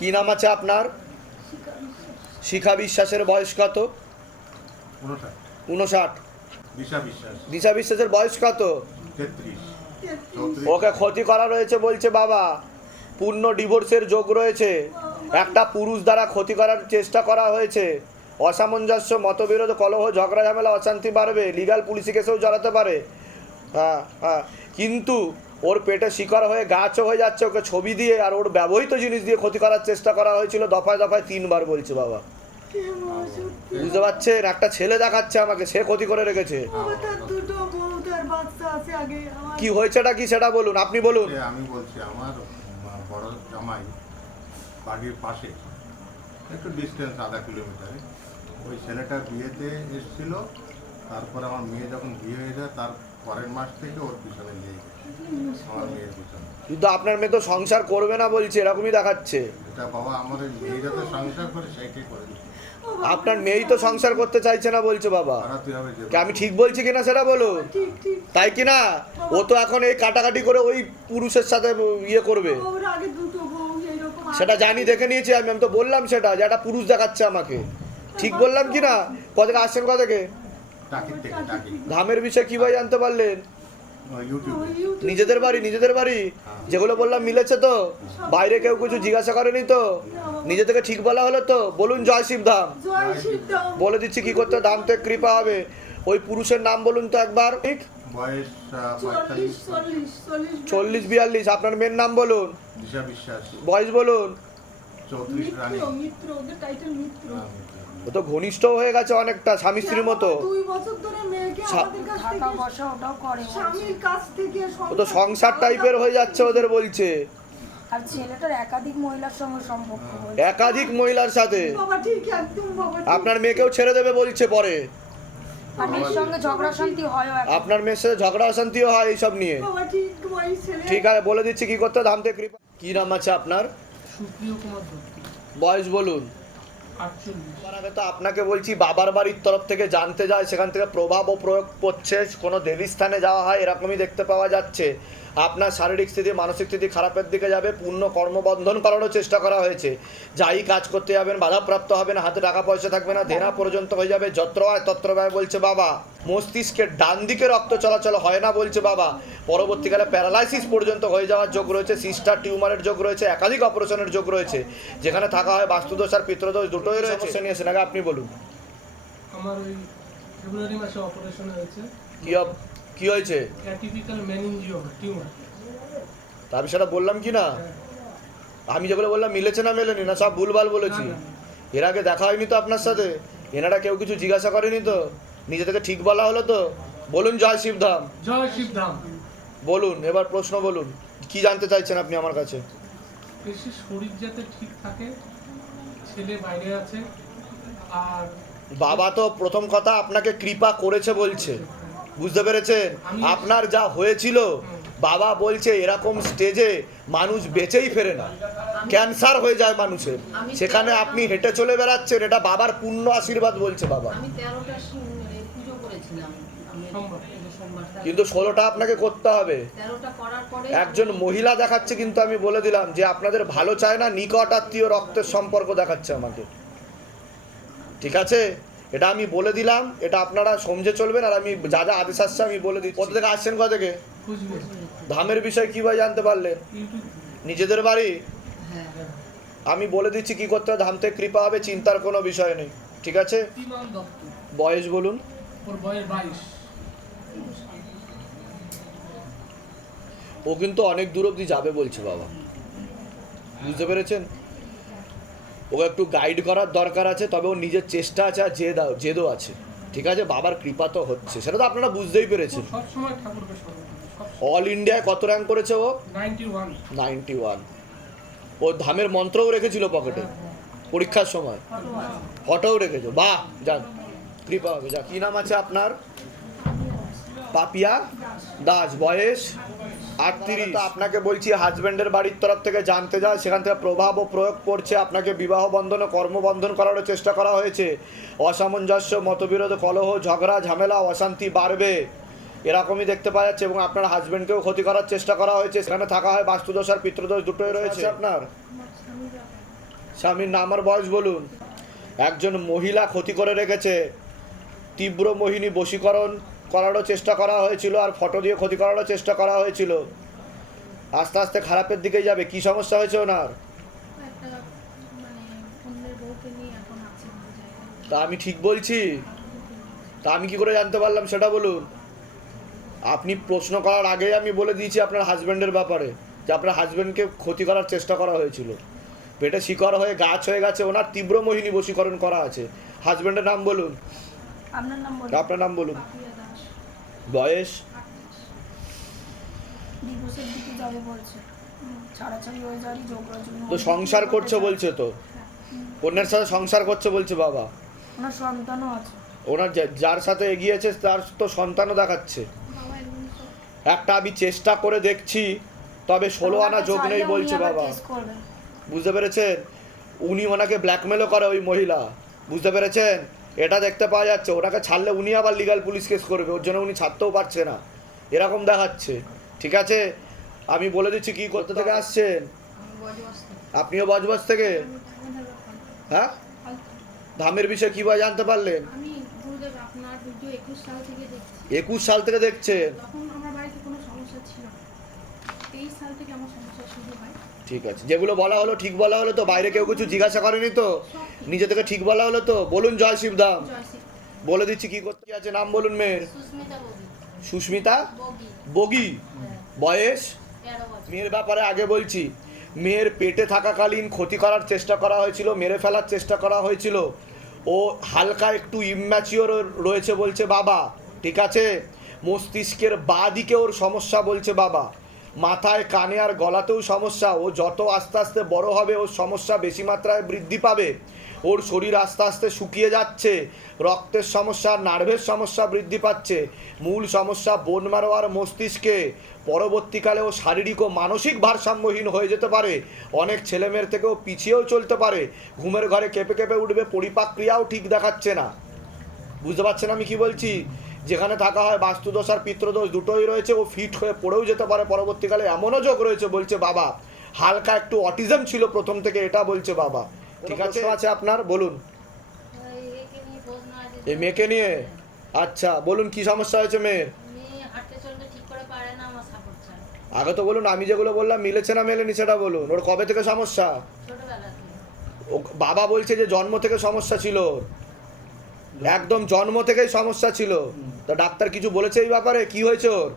কি নাম আছে আপনার? শিখা বিশ্বাসের বয়স কত? উনষাট। দিশা বিশ্বাসের বয়স কত? ওকে ক্ষতি করা রয়েছে বলছে বাবা। পূর্ণ ডিভোর্সের যোগ রয়েছে। একটা পুরুষ দ্বারা ক্ষতি করার চেষ্টা করা হয়েছে। অসামঞ্জস্য মতবিরোধ কলহ ঝগড়া ঝামেলা অশান্তি বাড়বে। লিগাল পুলিশি কেসেও জড়াতে পারে। হ্যাঁ হ্যাঁ। কিন্তু ওর পেটে শিকার হয়ে গাছও হয়ে যাচ্ছে ওকে ছবি দিয়ে আর ওর ব্যবহৃত জিনিস দিয়ে ক্ষতি করার চেষ্টা করা হয়েছিল দফায় দফায় তিনবার বলছে বাবা। বুঝতে পারছেন? একটা ছেলে দেখাচ্ছে আমাকে সে ক্ষতি করে রেখেছে। কি হয়েছেটা কি সেটা বলুন আপনি বলুন। আমি বলছি আমার বড় জামাই বাড়ির পাশে একটু ডিস্টেন্স আধা কিলোমিটারে ওই ছেলেটা বিয়েতে এসেছিল তারপর আমার মেয়ে যখন বিয়ে হয়ে যায় তার পরের মাস থেকে ওর পিছনে নিয়ে গেছে। পিছনে কিন্তু আপনার মেয়ে তো সংসার করবে না বলছে এরকমই দেখাচ্ছে। বাবা আমার ওই মেয়ে সংসার করে সেইটাই করে। আপনার মেয়েই তো সংসার করতে চাইছে না বলছে বাবা। আমি ঠিক বলছি কিনা সেটা ঠিক তাই কিনা? ও তো এখন এই কাটাকাটি করে ওই পুরুষের সাথে ইয়ে করবে। ওর আগে দুটো বউ এইরকম সেটা জানি দেখে নিয়েছি আমি আমি তো বললাম সেটা যে একটা পুরুষ দেখাচ্ছে আমাকে। ঠিক বললাম কি না কোথেকে আসছেন থেকে টাকি। ধামের বিষয়ে কীভাবে জানতে পারলেন? নিজেদের বাড়ি নিজেদের বাড়ি। যেগুলো বললাম মিলেছে তো। বাইরে কেউ কিছু জিজ্ঞাসা করেনি তো। নিজে থেকে ঠিক বলা হলো তো। বলুন জয় শিব ধাম। বলে দিচ্ছি কি করতে দাম থেকে কৃপা হবে। ওই পুরুষের নাম বলুন তো একবার। ঠিক? চল্লিশ বিয়াল্লিশ। আপনার মেয়ের নাম বলুন। বয়স বলুন। ও তো ঘনিষ্ঠ হয়ে গেছে অনেকটা স্বামী স্ত্রীর মতো। দুই বছর ধরে মেয়েকে আমাদের কাছ থেকে বসা ওটাও করে স্বামীর কাছ থেকে ও তো সংসার টাইপের হয়ে যাচ্ছে ওদের বলছে। আর ছেলেটার একাধিক মহিলার সঙ্গে সম্পর্ক একাধিক মহিলার সাথে। বাবা ঠিক একদম বাবা আপনার মেয়েকেও ছেড়ে দেবে বলছে পরে। মেয়ের সঙ্গে ঝগড়া শান্তি আপনার মেয়ের সাথে ঝগড়া অশান্তিও হয় এইসব নিয়ে। ঠিক আছে বলে দিচ্ছি কি করতে ধাম থেকে কৃপা কি নাম আছে আপনার? সুপ্রিয় বয়স বলুন। তো আপনাকে বলছি, বাবার বাড়ির তরফ থেকে জানতে যায়, সেখান থেকে প্রভাব ও প্রয়োগ করছে, কোনো দেবী স্থানে যাওয়া হয়, এরকমই দেখতে পাওয়া যাচ্ছে। আপনার শারীরিক স্থিতি মানসিক স্থিতি খারাপের দিকে যাবে পূর্ণ কর্মবন্ধন করারও চেষ্টা করা হয়েছে। যাই কাজ করতে যাবেন বাধাপ্রাপ্ত হবেন হাতে টাকা পয়সা থাকবে না দেনা পর্যন্ত হয়ে যাবে যত্র হয় তত্র ব্যয় বলছে বাবা। মস্তিষ্কের ডান দিকে রক্ত চলাচল হয় না বলছে বাবা। পরবর্তীকালে প্যারালাইসিস পর্যন্ত হয়ে যাওয়ার যোগ রয়েছে সিস্টার টিউমারের যোগ রয়েছে একাধিক অপারেশনের যোগ রয়েছে। যেখানে থাকা হয় বাস্তুদোষ আর পিত্রদোষ দুটোই রয়েছে। সমস্যা নিয়ে এসে আগে আপনি বলুন। আমার ওই ফেব্রুয়ারি মাসে অপারেশন হয়েছে। কি হয়েছে? অ্যাটিপিক্যাল ম্যানিনজিওম তা আমি সেটা বললাম কি না? আমি যেগুলো বললাম মিলেছে না মেলেনি না সব ভুলভাল বলেছি। এর আগে দেখা হয়নি তো আপনার সাথে? এনারা কেউ কিছু জিজ্ঞাসা করেনি তো? নিজে থেকে ঠিক বলা হলো তো? বলুন জয় শিবধাম। জয় শিবধাম। বলুন এবার প্রশ্ন বলুন কি জানতে চাইছেন আপনি আমার কাছে? শরীর যাতে ঠিক থাকে ছেলে বাইরে আছে আর বাবা তো প্রথম কথা আপনাকে কৃপা করেছে বলছে। বুঝতে পেরেছেন? আপনার যা হয়েছিল বাবা বলছে এরকম স্টেজে মানুষ বেঁচেই ফেরে না। ক্যান্সার হয়ে যায় মানুষের। সেখানে আপনি হেঁটে চলে বেড়াচ্ছেন এটা বাবার পূর্ণ আশীর্বাদ বলছে বাবা। সোমবার। কিন্তু ষোলোটা আপনাকে করতে হবে। তেরোটা করার পরে একজন মহিলা দেখাচ্ছে কিন্তু আমি বলে দিলাম যে আপনাদের ভালো চায় না নিকট আত্মীয় রক্তের সম্পর্ক দেখাচ্ছে আমাকে। ঠিক আছে? এটা আমি বলে দিলাম এটা আপনারা সমঝে চলবেন আর আমি যা যা আদেশ আসছে আমি বলে দিই কোথা থেকে আসছেন কোথা থেকে? ধামের বিষয় কীভাবে জানতে পারলেন নিজেদের বাড়ি? আমি বলে দিচ্ছি কি করতে হবে ধাম থেকে কৃপা হবে চিন্তার কোনো বিষয় নেই ঠিক আছে? বয়স বলুন। ও কিন্তু অনেক দূর অবধি যাবে বলছে বাবা। বুঝতে পেরেছেন? ওকে একটু গাইড করার দরকার আছে তবে ওর নিজের চেষ্টা আছে আর জেদ জেদও আছে। ঠিক আছে? বাবার কৃপা তো হচ্ছে। সেটা তো আপনারা বুঝতেই পেরেছেন। অল ইন্ডিয়ায় কত র্যাঙ্ক করেছে ও? নাইনটি ওয়ান ও ধামের মন্ত্রও রেখেছিল পকেটে পরীক্ষার সময়? ফটোও রেখেছো? বাহ! যান কৃপা হবে। যা কি নাম আছে আপনার? পাপিয়া? দাস। বয়স? আটত্রিশ। আপনাকে বলছি হাজব্যান্ডের বাড়ির তরফ থেকে জানতে যায় সেখান থেকে প্রভাব ও প্রয়োগ করছে আপনাকে বিবাহ বন্ধন ও কর্মবন্ধন করারও চেষ্টা করা হয়েছে। অসামঞ্জস্য মতবিরোধ কলহ ঝগড়া ঝামেলা অশান্তি বাড়বে। এরকমই দেখতে পাওয়া যাচ্ছে এবং আপনার হাজব্যান্ডকেও ক্ষতি করার চেষ্টা করা হয়েছে। সেখানে থাকা হয় বাস্তুদোষ আর পিতৃদোষ দুটোই রয়েছে। আপনার স্বামীর নাম আর বয়স বলুন। একজন মহিলা ক্ষতি করে রেখেছে। তীব্র মোহিনী বশীকরণ করারও চেষ্টা করা হয়েছিল আর ফটো দিয়ে ক্ষতি করারও চেষ্টা করা হয়েছিল। আস্তে আস্তে খারাপের দিকে যাবে কি সমস্যা হয়েছে ওনার? একটা মানে তা আমি ঠিক বলছি। তা আমি কি করে জানতে পারলাম সেটা বলুন। আপনি প্রশ্ন করার আগেই আমি বলে দিয়েছি আপনার হাজব্যান্ডের ব্যাপারে যে আপনার হাজব্যান্ডকে ক্ষতি করার চেষ্টা করা হয়েছিল। পেটে শিকড় হয়ে গাছ হয়ে গেছে ওনার তীব্র মোহিনী বশীকরণ করা আছে। হাজব্যান্ডের নাম বলুন। আপনার নাম বলুন আপনার নাম বলুন পাপিয়া দাস বয়স? হয়ে তো সংসার করছে বলছে তো? অন্যের সাথে সংসার করছে বলছে বাবা? ওনার সন্তানও আছে। ওনার যার সাথে এগিয়েছে তার তো সন্তানও দেখাচ্ছে। একটা আমি চেষ্টা করে দেখছি তবে ষোলো আনা যোগ নেই বলছে বাবা। বুঝতে পেরেছেন? উনি ওনাকে ব্ল্যাকমেলও করে ওই মহিলা। বুঝতে পেরেছেন? এটা দেখতে পাওয়া যাচ্ছে ওটাকে ছাড়লে উনি আবার লিগাল পুলিশ কেস করবে ওর জন্য উনি ছাড়তেও পারছে না। এরকম দেখাচ্ছে ঠিক আছে? আমি বলে দিচ্ছি কি করতে থেকে আসছেন। আপনিও বজবজ থেকে? হ্যাঁ। ধামের বিষয়ে কীভাবে জানতে পারলেন? একুশ সাল থেকে দেখছেন তখন আমার বাড়িতে কোনো সমস্যা ছিল না তেইশ সাল থেকে আমার সমস্যা শুরু হয়। ঠিক আছে। যেগুলো বলা হলো ঠিক বলা হলো তো বাইরে কেউ কিছু জিজ্ঞাসা করেনি তো? নিজে থেকে ঠিক বলা হলো তো? বলুন জয় জয় বলে দিচ্ছি কি করতে আছে? নাম বলুন মেয়ের। সুস্মিতা বগি। সুস্মিতা বগি। বগি? হ্যাঁ। বয়স? মেয়ের ব্যাপারে আগে বলছি। মেয়ের পেটে থাকাকালীন ক্ষতি করার চেষ্টা করা হয়েছিল মেরে ফেলার চেষ্টা করা হয়েছিল। ও হালকা একটু ইম্যাচিওর রয়েছে বলছে বাবা। ঠিক আছে? মস্তিষ্কের বাঁ দিকে ওর সমস্যা বলছে বাবা। মাথায়, কানে আর গলাতেও সমস্যা। ও যত আস্তে আস্তে বড় হবে, ওর সমস্যা বেশি মাত্রায় বৃদ্ধি পাবে। ওর শরীর আস্তে আস্তে শুকিয়ে যাচ্ছে। রক্তের সমস্যা, নার্ভের সমস্যা বৃদ্ধি পাচ্ছে। মূল সমস্যা বোন মারো আর মস্তিষ্কে। পরবর্তীকালে ও শারীরিক ও মানসিক ভারসাম্যহীন হয়ে যেতে পারে। অনেক ছেলেমেয়ের থেকেও পিছিয়েও চলতে পারে। ঘুমের ঘরে কেঁপে কেঁপে উঠবে, পরিপাক ক্রিয়াও ঠিক দেখাচ্ছে না। বুঝতে পারছেন আমি কি বলছি? যেখানে থাকা হয় বাস্তুদোষ আর পিত্রদোষ দুটোই রয়েছে ও ফিট হয়ে পড়েও যেতে পারে। পরবর্তীকালে এমনও যোগ রয়েছে বলছে বাবা। হালকা একটু অটিজম ছিল প্রথম থেকে এটা বলছে বাবা। ঠিক আছে? আছে আপনার? বলুন। এই মেয়েকে নিয়ে? আচ্ছা বলুন কি সমস্যা হয়েছে মেয়ের? মেয়ে হাঁটতে চলতে ঠিক করে পারে না আমার সাপোর্ট ছাড়া আগে তো বলুন আমি যেগুলো বললাম মিলেছে না মেলেনি সেটা বলুন। ওর কবে থেকে সমস্যা? ও বাবা বলছে যে জন্ম থেকে সমস্যা ছিল ওর। একদম জন্ম থেকেই সমস্যা ছিল। তা ডাক্তার কিছু বলেছে এই ব্যাপারে? কি হয়েছে ওর?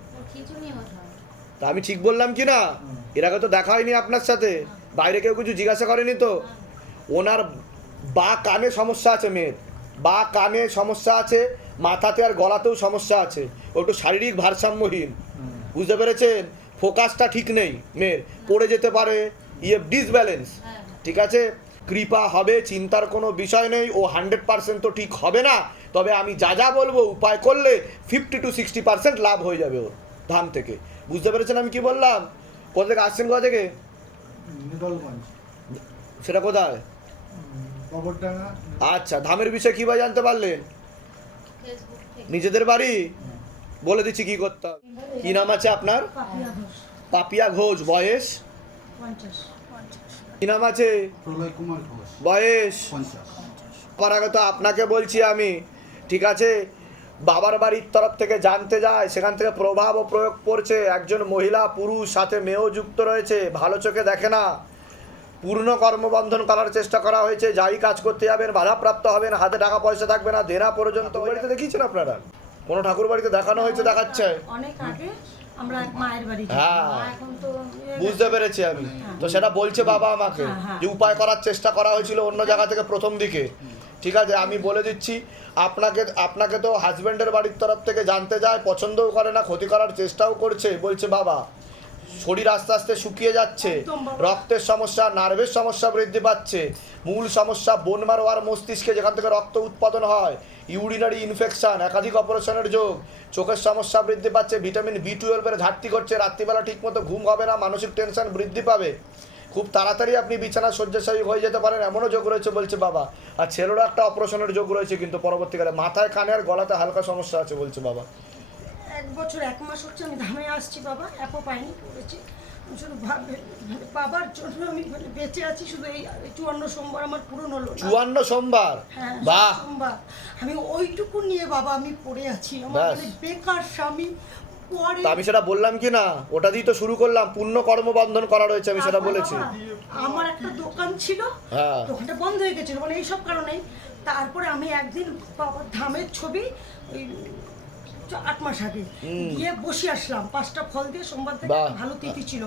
তা আমি ঠিক বললাম কি না? এর আগে তো দেখা হয়নি আপনার সাথে। বাইরে কেউ কিছু জিজ্ঞাসা করেনি তো? ওনার বা কানে সমস্যা আছে মেয়ের। বা কানে সমস্যা আছে মাথাতে আর গলাতেও সমস্যা আছে। ও একটু শারীরিক ভারসাম্যহীন। বুঝতে পেরেছেন? ফোকাসটা ঠিক নেই মেয়ের। পড়ে যেতে পারে ইয়ে ডিসব্যালেন্স ঠিক আছে? কৃপা হবে চিন্তার কোনো বিষয় নেই ও হান্ড্রেড পার্সেন্ট তো ঠিক হবে না। তবে আমি যা যা বলব উপায় করলে ফিফটি টু সিক্সটি পার্সেন্ট লাভ হয়ে যাবে ওর ধাম থেকে। বুঝতে পেরেছেন আমি কি বললাম? কোথা থেকে আসছেন কোথা থেকে? সেটা কোথায়? আচ্ছা ধামের বিষয়ে কীভাবে জানতে পারলেন? নিজেদের বাড়ি? বলে দিচ্ছি কি করতে হবে। কি নাম আছে আপনার? পাপিয়া ঘোষ। বয়স? কি নাম আছে? প্রলয় কুমার ঘোষ। বয়স? পঞ্চাশ। পরাগত আপনাকে বলছি আমি ঠিক আছে? বাবার বাড়ির তরফ থেকে জানতে যায় সেখান থেকে প্রভাব ও প্রয়োগ পড়ছে। একজন মহিলা পুরুষ সাথে মেয়েও যুক্ত রয়েছে। ভালো চোখে দেখে না। পূর্ণ কর্মবন্ধন করার চেষ্টা করা হয়েছে। যাই কাজ করতে যাবেন বাধাপ্রাপ্ত হবেন হাতে টাকা পয়সা থাকবে না দেনা পর্যন্ত বাড়িতে দেখিয়েছেন আপনারা? কোনো ঠাকুর বাড়িতে দেখানো হয়েছে দেখাচ্ছে? অনেক আগে আমরা মায়ের বাড়ি হ্যাঁ। এখন তো বুঝতে পেরেছি আমি। তো সেটা বলছে বাবা আমাকে হ্যাঁ, হ্যাঁ। যে উপায় করার চেষ্টা করা হয়েছিল অন্য জায়গা থেকে প্রথম দিকে। ঠিক আছে আমি বলে দিচ্ছি আপনাকে আপনাকে তো হাজব্যান্ডের বাড়ির তরফ থেকে জানতে যায় পছন্দও করে না ক্ষতি করার চেষ্টাও করছে। বলছে বাবা শরীর আস্তে আস্তে শুকিয়ে যাচ্ছে রক্তের সমস্যা নার্ভের সমস্যা বৃদ্ধি পাচ্ছে। মূল সমস্যা বোন মারো আর মস্তিষ্কে যেখান থেকে রক্ত উৎপাদন হয় ইউরিনারি ইনফেকশন একাধিক অপারেশনের যোগ। চোখের সমস্যা বৃদ্ধি পাচ্ছে ভিটামিন বি টুয়েলভের ঘাটতি করছে রাত্রিবেলা ঠিকমতো ঘুম হবে না মানসিক টেনশন বৃদ্ধি পাবে। খুব তাড়াতাড়ি আপনি বিছানা শয্যাশায়ী হয়ে যেতে পারেন এমনও যোগ রয়েছে বলছে বাবা। আর ছেলেরও একটা অপারেশনের যোগ রয়েছে কিন্তু পরবর্তীকালে। মাথায় কানে আর গলাতে হালকা সমস্যা আছে বলছে বাবা। বছর এক মাস হচ্ছে আমি ধামে আসছি বাবা অ্যাপও পাইনি করেছি শুধু ভাবে মানে বাবার জন্য আমি মানে বেঁচে আছি শুধু এই চুয়ান্ন সোমবার আমার পূরণ হলো চুয়ান্ন সোমবার? হ্যাঁ সোমবার। আমি ওইটুকু নিয়ে বাবা আমি পড়ে আছি। আমার মানে বেকার স্বামী আমি সেটা বললাম কি না? ওটা দিয়ে তো শুরু করলাম পূর্ণ কর্মবন্ধন করা রয়েছে আমি সেটা বলেছি। আমার একটা দোকান ছিল হ্যাঁ। দোকানটা বন্ধ হয়ে গেছিল মানে এইসব কারণেই। তারপরে আমি একদিন বাবার ধামের ছবি ওই আট মাস আগে। গিয়ে বসে আসলাম। পাঁচটা ফল দিয়ে সোমবার থেকে ভালো তিথি ছিল।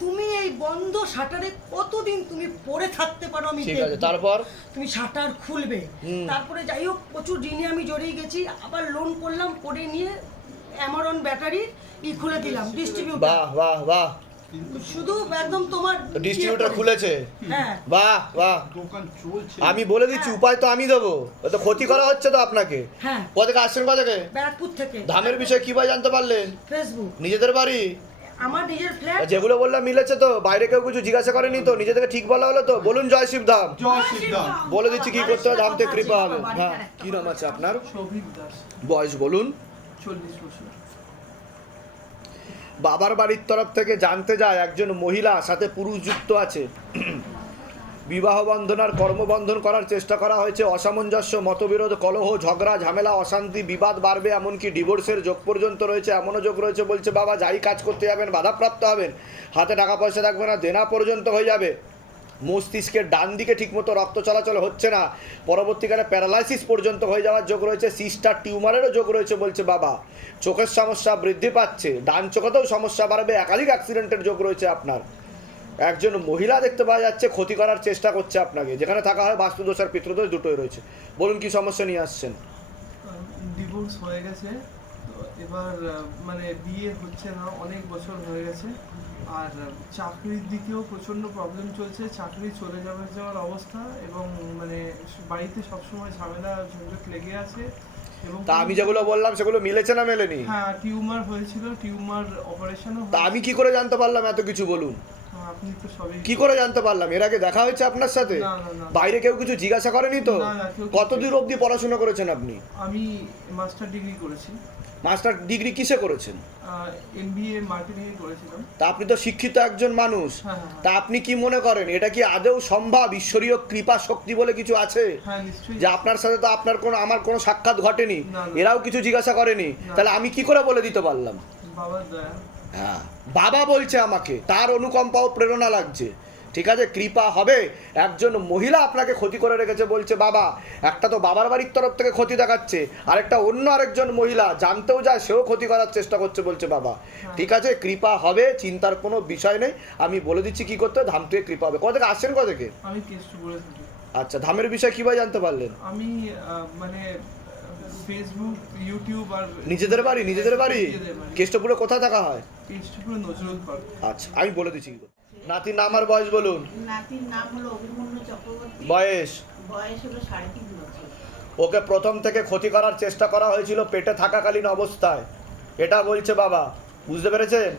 তুমি এই বন্ধ শাটারে কতদিন তুমি পড়ে থাকতে পারো আমি। তারপর? তুমি শাটার খুলবে। তারপরে যাই হোক প্রচুর ঋণে আমি জড়িয়ে গেছি। আবার লোন করলাম করে নিয়ে অ্যামারন ব্যাটারির ই খুলে দিলাম ডিস্ট্রিবিউটার বাহ বাহ বাহ। শুধু একদম তোমার ডিস্ট্রিবিউটার ইয়ে খুলেছে? হ্যাঁ। বাহ বাহ। দোকান চলছে। আমি বলে দিচ্ছি উপায় তো আমি দেবো। ও তো ক্ষতি করা হচ্ছে তো আপনাকে। হ্যাঁ। কোথেকে আসছেন কোথেকে? ব্যারাকপুর থেকে। ধামের বিষয়ে কি ভাই জানতে পারলেন? ফেসবুক নিজেদের বাড়ি? আমার নিজের ফ্ল্যাট যেগুলো বললাম মিলেছে তো বাইরে কেউ কিছু জিজ্ঞাসা করেনি তো নিজে থেকে ঠিক বলা হলো তো? বলুন জয় শিব ধাম বলে দিচ্ছি কি করতে হবে ধাম থেকে কৃপা হবে। হ্যাঁ। কি নাম আছে আপনার? সৌভিক দাস। বয়স বলুন। চল্লিশ বছর। বাবার বাড়ির তরফ থেকে জানতে যায় একজন মহিলা সাথে পুরুষ যুক্ত আছে। বিবাহ বন্ধন আর কর্মবন্ধন করার চেষ্টা করা হয়েছে। অসামঞ্জস্য, মতবিরোধ, কলহ, ঝগড়া, ঝামেলা, অশান্তি, বিবাদ বাড়বে, এমনকি ডিভোর্সের যোগ পর্যন্ত রয়েছে, এমনও যোগ রয়েছে বলছে, বাবা, যাই কাজ করতে যাবেন, বাধাপ্রাপ্ত হবেন। হাতে টাকা পয়সা থাকবে না, দেনা পর্যন্ত হয়ে যাবে। মস্তিষ্কের ডান দিকে ঠিকমতো রক্ত চলাচল হচ্ছে না। পরবর্তীকালে প্যারালাইসিস পর্যন্ত হয়ে যাওয়ার যোগ রয়েছে, সিস্টার টিউমারেরও যোগ রয়েছে বলছে বাবা। চোখের সমস্যা বৃদ্ধি পাচ্ছে, ডান চোখেতেও সমস্যা বাড়বে, একাধিক অ্যাক্সিডেন্টের যোগ রয়েছে আপনার। একজন মহিলা দেখতে পাওয়া যাচ্ছে, ক্ষতি করার চেষ্টা করছে আপনাকে। যেখানে থাকা হয় বাস্তুদোষ আর পিতৃদোষ দুটোই রয়েছে। বলুন কি সমস্যা নিয়ে আসছেন? ডিভোর্স হয়ে গেছে। এবার মানে বিয়ে হচ্ছে না, অনেক বছর হয়ে গেছে। আর চাকরির দিকেও প্রচণ্ড প্রবলেম চলছে চাকরি চলে যাবে যাওয়ার অবস্থা এবং মানে বাড়িতে সবসময় ঝামেলা ঝঞ্ঝট লেগে আছে এবং তা আমি যেগুলো বললাম সেগুলো মিলেছে না মেলেনি? হ্যাঁ টিউমার হয়েছিল টিউমার অপারেশনও তা আমি কি করে জানতে পারলাম এত কিছু বলুন? আপনি তো সবই কি করে জানতে পারলাম? এর আগে দেখা হয়েছে আপনার সাথে। বাইরে কেউ কিছু জিজ্ঞাসা করেনি তো? কতদূর অবধি পড়াশোনা করেছেন আপনি? আমি মাস্টার ডিগ্রি করেছি। মাস্টার ডিগ্রি কিসে করেছেন? এমবিএ মার্কেটিংয়ে করেছিলাম। তা আপনি তো শিক্ষিত একজন মানুষ। হ্যাঁ, হ্যাঁ, তা আপনি কি মনে করেন এটা কি আদৌ সম্ভব? ঈশ্বরীয় কৃপা শক্তি বলে কিছু আছে? হ্যাঁ যে আপনার সাথে তো আপনার কোনো আমার কোনো সাক্ষাৎ ঘটেনি। এরাও কিছু জিজ্ঞাসা করেনি। তাহলে আমি কি করে বলে দিতে পারলাম? হ্যাঁ বাবা বলছে আমাকে তার অনুকম্পা ও প্রেরণা লাগছে। ঠিক আছে কৃপা হবে। একজন মহিলা আপনাকে ক্ষতি করে রেখেছে বলছে বাবা একটা তো বাবার বাড়ির তরফ থেকে ক্ষতি দেখাচ্ছে আরেকটা অন্য আরেকজন মহিলা জানতেও যায় সেও ক্ষতি করার চেষ্টা করছে বলছে বাবা। ঠিক আছে কৃপা হবে চিন্তার কোনো বিষয় নেই। আমি বলে দিচ্ছি কি করতে ধাম থেকে কৃপা হবে। কোথা থেকে আসছেন কোথা থেকে? আচ্ছা ধামের বিষয় কীভাবে জানতে পারলেন? আমি মানে ফেসবুক ইউটিউব আর নিজেদের বাড়ি নিজেদের বাড়ি। কেষ্টপুরে কোথায় থাকা হয়? কেষ্টপুরে নজরুল পার্ক। আচ্ছা আমি বলে দিচ্ছি। নাতির নাম আর বয়স বলুন। নাতির নাম হলো অভিমন্যু চক্রবর্তী। বয়স? বয়স হলো সাড়ে তিন বছর। ওকে প্রথম থেকে ক্ষতি করার চেষ্টা করা হয়েছিল পেটে থাকাকালীন অবস্থায়। এটা বলছে বাবা। বুঝতে পেরেছেন?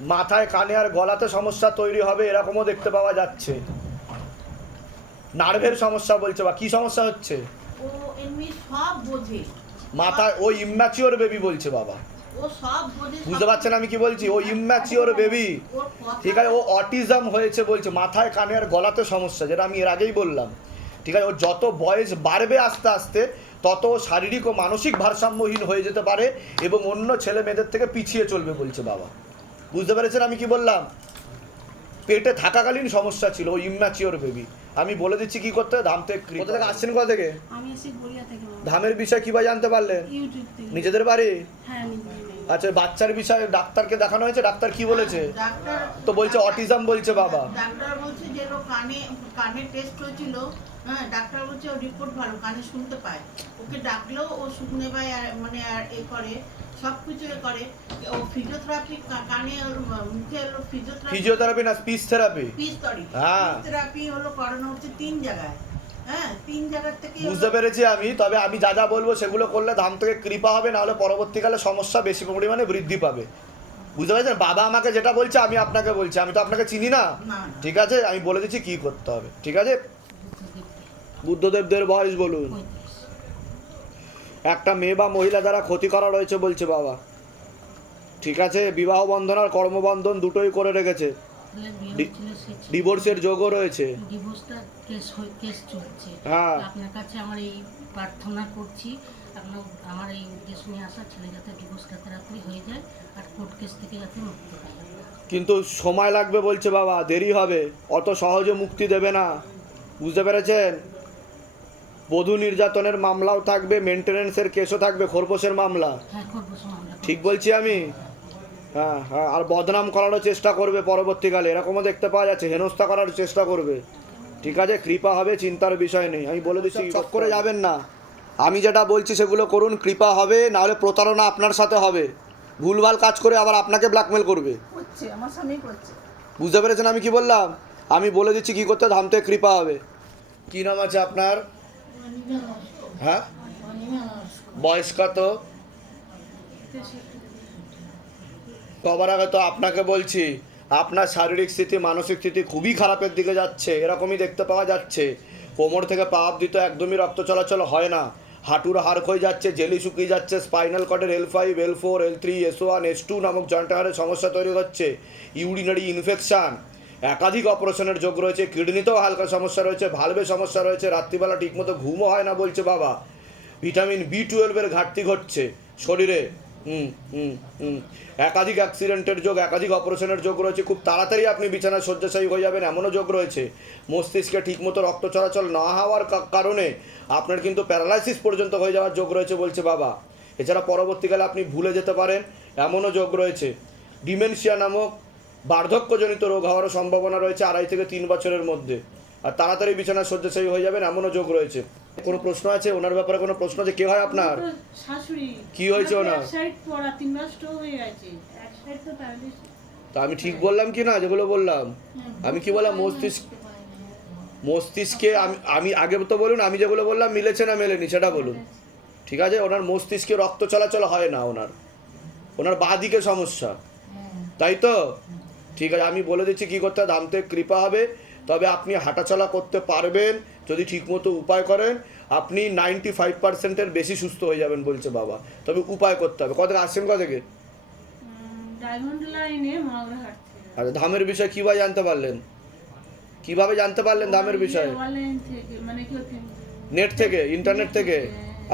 মাথায় কানে আর গলাতে সমস্যা তৈরি হবে এরকমও দেখতে পাওয়া যাচ্ছে। নার্ভের সমস্যা বলছে বা কি সমস্যা হচ্ছে? ও এমনি সব বোঝে। মাথায় ও ইম্যাচিওর বেবি বলছে বাবা। বুঝতে পারছেন আমি কি বলছি? ও ইম্যাচিওর বেবি ঠিক আছে ও অটিজম হয়েছে বলছে মাথায় কানে আর গলাতে সমস্যা যেটা আমি এর আগেই বললাম। ঠিক আছে ও যত বয়স বাড়বে আস্তে আস্তে তত ও শারীরিক ও মানসিক ভারসাম্যহীন হয়ে যেতে পারে এবং অন্য ছেলে মেয়েদের থেকে পিছিয়ে চলবে বলছে বাবা। বুঝতে পেরেছেন আমি কি বললাম? পেটে থাকাকালীন সমস্যা ছিল ও ইম্যাচিওর বেবি আমি বলে দিচ্ছি কি করতে ধাম থেকে কোথা থেকে আসছেন কোথা থেকে? আমি এসে গড়িয়া থেকে ধামের বিষয় কীভাবে জানতে পারলেন? ইউটিউব থেকে। নিজেদের বাড়ি? হ্যাঁ আচ্ছা বাচ্চার বিষয়ে ডাক্তারকে দেখানো হয়েছে? ডাক্তার কি বলেছে? ডাক্তার তো বলছে অটিজম বলছে বাবা। ডাক্তার বলছে যে কানে কানে টেস্ট হয়েছিল। হ্যাঁ ডাক্তার বলছে ওর রিপোর্ট ভালো কানে শুনতে পায়। ওকে ডাকলেও ও শুনে পায় আর মানে আর এ করে সব কিছু এ করে। ও ফিজিওথেরাপি কানে মুখে হলো ফিজিওথেরাপি ফিজিওথেরাপি না স্পিচ থেরাপি পিস তরি হ্যাঁ। থেরাপি হলো করানো হচ্ছে তিন জায়গায়। হ্যাঁ তিন জায়গার থেকে বুঝতে পেরেছি আমি তবে আমি যা যা বলব সেগুলো করলে ধাম থেকে কৃপা হবে নাহলে পরবর্তীকালে সমস্যা বেশি পরিমাণে বৃদ্ধি পাবে। বুঝতে পেরেছেন? বাবা আমাকে যেটা বলছে আমি আপনাকে বলছি আমি তো আপনাকে চিনি না। ঠিক আছে? আমি বলে দিচ্ছি কি করতে হবে। ঠিক আছে? বুদ্ধদেবদের বয়স বলুন। একটা মেয়ে বা মহিলা দ্বারা ক্ষতি করা রয়েছে বলছে বাবা। ঠিক আছে বিবাহ বন্ধন আর কর্মবন্ধন দুটোই করে রেখেছে। ডিভোর্সের যোগও রয়েছে। ডিভোর্সটা কেস হয়ে কেস চলছে। হ্যাঁ। আপনার কাছে আমার এই প্রার্থনা করছি আপনার আমার এই উদ্দেশ্য নিয়ে আসা ছেলে যাতে ডিভোর্সটা তাড়াতাড়ি হয়ে যায় আর কোর্ট কেস থেকে যাতে মুক্ত হয় কিন্তু সময় লাগবে বলছে বাবা দেরি হবে। অত সহজে মুক্তি দেবে না। বুঝতে পেরেছেন? বধূ নির্যাতনের মামলাও থাকবে মেনটেনেন্সের কেসও থাকবে খরপোশের মামলা। হ্যাঁ মামলা। ঠিক বলছি আমি? হ্যাঁ হ্যাঁ আর বদনাম করারও চেষ্টা করবে পরবর্তীকালে এরকমও দেখতে পাওয়া যাচ্ছে হেনস্থা করার চেষ্টা করবে। ঠিক আছে কৃপা হবে চিন্তার বিষয় নেই। আমি বলে দিচ্ছি চক করে যাবেন না। আমি যেটা বলছি সেগুলো করুন কৃপা হবে নাহলে প্রতারণা আপনার সাথে হবে। ভুলভাল কাজ করে আবার আপনাকে ব্ল্যাকমেল করবে। করছে আমার স্বামী করছে। বুঝতে পেরেছেন আমি কি বললাম? আমি বলে দিচ্ছি কি করতে ধামতে কৃপা হবে। কি নাম আছে আপনার? হ্যাঁ? বয়স কত? সবার আগে তো আপনাকে বলছি, আপনার শারীরিক স্থিতি, মানসিক স্থিতি খুবই খারাপের দিকে যাচ্ছে, এরকমই দেখতে পাওয়া যাচ্ছে। কোমর থেকে পা অব্দি তো একদমই রক্ত চলাচল হয় না। হাঁটুর হাড় ক্ষয়ে যাচ্ছে, জেলি শুকিয়ে যাচ্ছে, spinal কর্ডের L five L four L three S one S two নামক জয়েন্ট হাড়ের সমস্যা তৈরি হচ্ছে। ইউরিনারি ইনফেকশান একাধিক অপারেশনের যোগ রয়েছে, কিডনিতেও হালকা সমস্যা রয়েছে ভালভে সমস্যা রয়েছে, রাত্রিবেলা ঠিকমতো ঘুমও হয় না বলছে বাবা। ভিটামিন বি টুয়েলভের ঘাটতি ঘটছে শরীরে। একাধিক অ্যাক্সিডেন্টের যোগ, একাধিক অপারেশনের যোগ রয়েছে, খুব তাড়াতাড়ি আপনি বিছানায় শয্যাশায়ী হয়ে যাবেন, এমনও যোগ রয়েছে। মস্তিষ্কে ঠিকমতো রক্ত চলাচল না হওয়ার কারণে আপনার কিন্তু প্যারালাইসিস পর্যন্ত হয়ে যাওয়ার যোগ রয়েছে বলছে বাবা। এছাড়া পরবর্তীকালে আপনি ভুলে যেতে পারেন, এমনও যোগ রয়েছে। ডিমেনশিয়া নামক বার্ধক্যজনিত রোগ হওয়ারও সম্ভাবনা রয়েছে আড়াই থেকে তিন বছরের মধ্যে। আর তাড়াতাড়ি বিছানায় শয্যাশায়ী হয়ে যাবেন এমনও যোগ রয়েছে। কোনো প্রশ্ন আছে? ওনার ব্যাপারে কোনো প্রশ্ন আছে? কে হয় আপনার? শাশুড়ি। কি হয়েছে ওনার? এক সাইড পড়া তিন নষ্ট হয়ে গেছে। এক সাইড তো আমি ঠিক বললাম কি না? যেগুলো বললাম। আমি কি বললাম? মস্তিষ্ক মস্তিষ্কে আমি আমি আগে তো বলুন আমি যেগুলো বললাম মিলেছে না মেলেনি সেটা বলুন। ঠিক আছে? ওনার মস্তিষ্কে রক্ত চলাচল হয় না ওনার। ওনার বাঁ দিকে সমস্যা। তাই তো? ঠিক আছে আমি বলে দিচ্ছি কী করতে হবে ধামতে কৃপা হবে তবে আপনি হাঁটাচলা করতে পারবেন যদি ঠিকমতো উপায় করেন আপনি নাইনটি ফাইভ পার্সেন্টের বেশি সুস্থ হয়ে যাবেন বলছে বাবা তবে উপায় করতে হবে। কত আসছেন কত থেকে। আচ্ছা ধামের বিষয়ে কীভাবে জানতে পারলেন? কীভাবে জানতে পারলেন দামের বিষয়ে? থেকে মানে নেট থেকে ইন্টারনেট থেকে?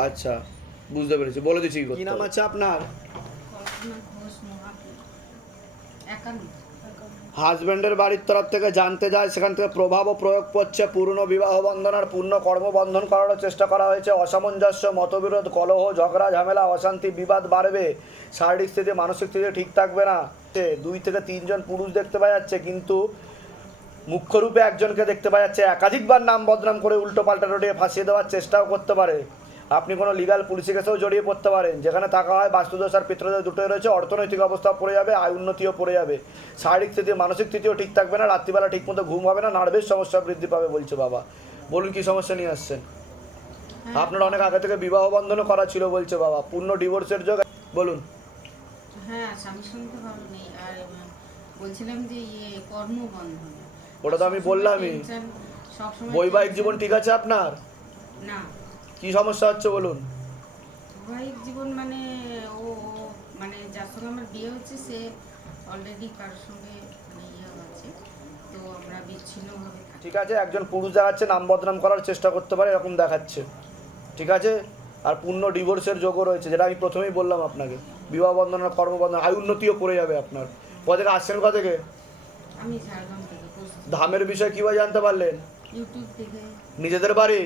আচ্ছা বুঝতে পেরেছি বলে দিচ্ছি কি নাম আছে আপনার? হাজব্যান্ডের বাড়ির তরফ থেকে জানতে যায়, সেখান থেকে প্রভাব ও প্রয়োগ করছে পূর্ণ বিবাহ বন্ধন আর পূর্ণ কর্মবন্ধন করারও চেষ্টা করা হয়েছে। অসামঞ্জস্য, মতবিরোধ, কলহ, ঝগড়া, ঝামেলা, অশান্তি, বিবাদ বাড়বে। শারীরিক স্থিতি, মানসিক স্থিতি ঠিক থাকবে না। দুই থেকে তিনজন পুরুষ দেখতে পাওয়া যাচ্ছে, কিন্তু মুখ্যরূপে একজনকে দেখতে পাওয়া যাচ্ছে। একাধিকবার নাম বদনাম করে উল্টো পাল্টা রটিয়ে ফাঁসিয়ে দেওয়ার চেষ্টাও করতে পারে। আপনি কোনো লিগাল পুলিশি কেসেও জড়িয়ে পড়তে পারেন। যেখানে থাকা হয় বাস্তুদোষ আর পিত্রদোষ দুটোই রয়েছে অর্থনৈতিক অবস্থা পড়ে যাবে আয় উন্নতিও পড়ে যাবে। শারীরিক স্থিতি মানসিক স্থিতিও ঠিক থাকবে না রাত্রিবেলা ঠিকমতো ঘুম হবে না নার্ভের সমস্যা বৃদ্ধি পাবে বলছে বাবা। বলুন কি সমস্যা নিয়ে আসছেন? আপনার অনেক আগে থেকে বিবাহ বন্ধনও করা ছিল বলছে বাবা। পূর্ণ ডিভোর্সের যোগ বলুন। হ্যাঁ স্বামীর সঙ্গে তো ভালো নেই। আর বলছিলাম যে ইয়ে কর্মবন্ধন। ওটা তো আমি বললামই। বৈবাহিক জীবন ঠিক আছে আপনার? না। কি সমস্যা হচ্ছে বলুন? বৈবাহিক জীবন মানে ও মানে যার সঙ্গে আমার বিয়ে হচ্ছে সে অলরেডি কারোর সঙ্গে মানে ইয়ে আছে তো আমরা বিচ্ছিন্নভাবে ঠিক আছে একজন পুরুষ দেখাচ্ছে নাম বদনাম করার চেষ্টা করতে পারে এরকম দেখাচ্ছে। ঠিক আছে? আর পূর্ণ ডিভোর্সের যোগও রয়েছে যেটা আমি প্রথমেই বললাম আপনাকে। বিবাহ বন্ধন আর কর্মবন্ধন আয় উন্নতিও পড়ে যাবে আপনার। কোথা থেকে আসছেন কোথা থেকে? ধামের বিষয়ে কীভাবে জানতে পারলেন? নিজেদের বাড়ি।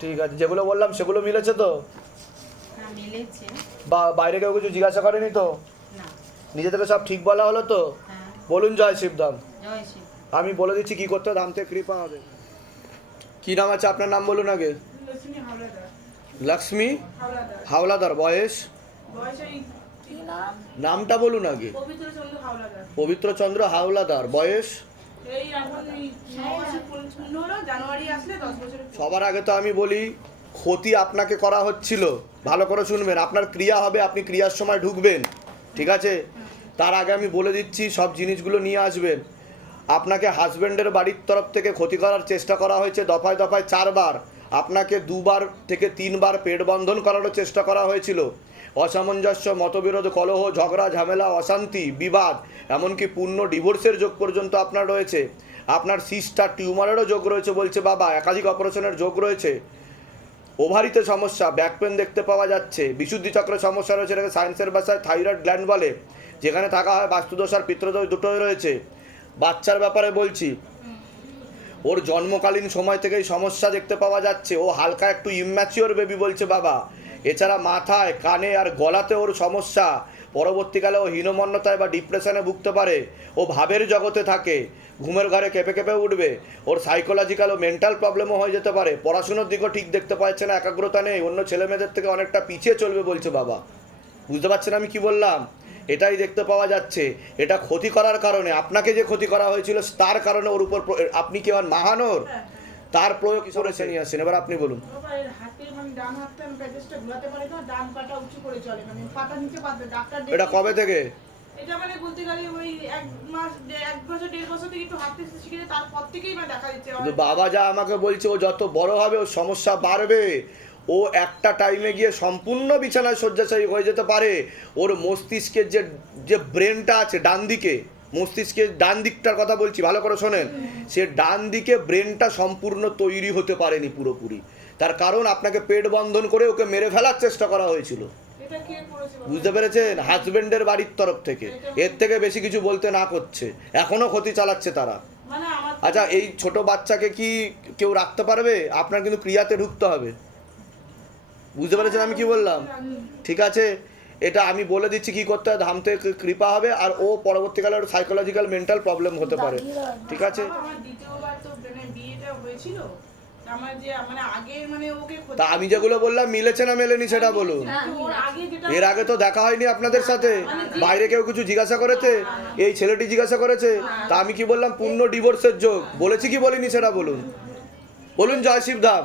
ঠিক আছে যেগুলো বললাম সেগুলো মিলেছে তো? হ্যাঁ বা বাইরে কেউ কিছু জিজ্ঞাসা করেনি তো? নিজে থেকে সব ঠিক বলা হলো তো? হ্যাঁ। বলুন জয় শিবধাম জয় শিব আমি বলে দিচ্ছি কি করতে হবে, ধাম থেকে কৃপা হবে কি নাম আছে আপনার নাম বলুন আগে? লক্ষ্মী হাওলাদার। বয়স? নামটা বলুন আগে। পবিত্র চন্দ্র পবিত্রচন্দ্র হাওলাদার বয়স? সবার আগে তো আমি বলি, ক্ষতি আপনাকে করা হচ্ছিল। ভালো করে শুনবেন, আপনার ক্রিয়া হবে, আপনি ক্রিয়ার সময় ঢুকবেন, ঠিক আছে? তার আগে আমি বলে দিচ্ছি, সব জিনিসগুলো নিয়ে আসবেন। আপনাকে হাজব্যান্ডের বাড়ির তরফ থেকে ক্ষতি করার চেষ্টা করা হয়েছে দফায় দফায় চারবার। আপনাকে দুবার থেকে তিনবার পেট বন্ধন করারও চেষ্টা করা হয়েছিল। অসামঞ্জস্য, মতবিরোধ, কলহ, ঝগড়া, ঝামেলা, অশান্তি, বিবাদ, এমনকি পূর্ণ ডিভোর্সের যোগ পর্যন্ত আপনার রয়েছে। আপনার সিস্টার টিউমারেরও যোগ রয়েছে বলছে বাবা, একাধিক অপারেশনের যোগ রয়েছে। ওভারিতে সমস্যা, ব্যাক পেন দেখতে পাওয়া যাচ্ছে। বিশুদ্ধি চক্রের সমস্যা রয়েছে, এটাকে সায়েন্সের ভাষায় থাইরয়েড গ্ল্যান্ড বলে। যেখানে থাকা হয় বাস্তুদোষ আর পিত্রদোষ দুটোই রয়েছে। বাচ্চার ব্যাপারে বলছি, ওর জন্মকালীন সময় থেকেই সমস্যা দেখতে পাওয়া যাচ্ছে। ও হালকা একটু ইম্যাচিওর বেবি বলছে বাবা। এছাড়া মাথায়, কানে আর গলাতে ওর সমস্যা। পরবর্তীকালে ও হীনমন্যতায় বা ডিপ্রেশনে ভুগতে পারে। ও ভাবের জগতে থাকে। ঘুমের ঘরে কেঁপে কেঁপে উঠবে। ওর সাইকোলজিক্যাল ও মেন্টাল প্রবলেমও হয়ে যেতে পারে। পড়াশুনোর দিকও ঠিক দেখতে পাচ্ছে না, একাগ্রতা নেই। অন্য ছেলেমেয়েদের থেকে অনেকটা পিছিয়ে চলবে বলছে বাবা। বুঝতে পারছেন আমি কি বললাম? এটাই দেখতে পাওয়া যাচ্ছে। এটা ক্ষতি করার কারণে। আপনাকে যে ক্ষতি করা হয়েছিল, তার কারণে ওর উপর আপনি কি হন মাহানোর তার প্রয়োগ করেছে নিয়ে আসেন এবার আপনি বলুন। মানে মানে পাটা নিচে পাতবে ডাক্তার এটা কবে থেকে? এটা মানে বলতে গেলে ওই এক মাস এক বছর দেড় বছর থেকে একটু হাঁটতে শিখেছে তারপর থেকেই মানে দেখা দিচ্ছে কিন্তু বাবা যা আমাকে বলছে ও যত বড় হবে ওর সমস্যা বাড়বে। ও একটা টাইমে গিয়ে সম্পূর্ণ বিছানায় শয্যাশায়ী হয়ে যেতে পারে। ওর মস্তিষ্কের যে যে ব্রেনটা আছে ডান দিকে মস্তিষ্কের ডান দিকটার কথা বলছি, ভালো করে শোনেন। সে ডান দিকে ব্রেনটা সম্পূর্ণ তৈরি হতে পারেনি পুরোপুরি। তার কারণ আপনাকে পেট বন্ধন করে ওকে মেরে ফেলার চেষ্টা করা হয়েছিল? বুঝতে পেরেছেন? হাজবেন্ডের বাড়ির তরফ থেকে। এর থেকে বেশি কিছু বলতে না করছে। এখনও ক্ষতি চালাচ্ছে তারা। আচ্ছা এই ছোট বাচ্চাকে কি কেউ রাখতে পারবে? আপনার কিন্তু ক্রিয়াতে ঢুকতে হবে। বুঝতে পেরেছেন আমি কি বললাম? ঠিক আছে? এটা আমি বলে দিচ্ছি কি করতে হয় ধামতে কৃপা হবে আর ও পরবর্তীকালে ওর সাইকোলজিক্যাল মেন্টাল প্রবলেম হতে পারে। ঠিক আছে? বাবা, আমার দ্বিতীয়বার তো মানে বিয়েটা হয়েছিল আমার যে মানে আগে মানে ওকে তা আমি যেগুলো বললাম মিলেছে না মেলেনি সেটা বলুন। যেটা এর আগে তো দেখা হয়নি আপনাদের সাথে। বাইরে কেউ কিছু জিজ্ঞাসা করেছে? এই ছেলেটি জিজ্ঞাসা করেছে? তা আমি কি বললাম? পূর্ণ ডিভোর্সের যোগ। বলেছি কি বলিনি সেটা বলুন। বলুন জয় শিবধাম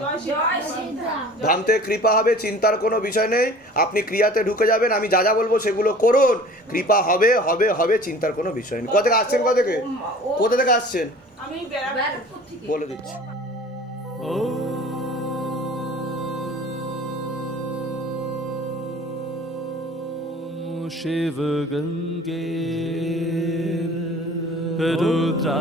ধামতে কৃপা হবে চিন্তার কোনো বিষয় নেই আপনি ক্রিয়াতে ঢুকে যাবেন আমি যা যা বলবো সেগুলো করুন কৃপা হবে হবে হবে চিন্তার কোনো বিষয় নেই কোথা থেকে আসছেন কোথা থেকে কোথা থেকে আসছেন আমি বেড়াতে বলে দিচ্ছি शिव गङ्गे रुद्रा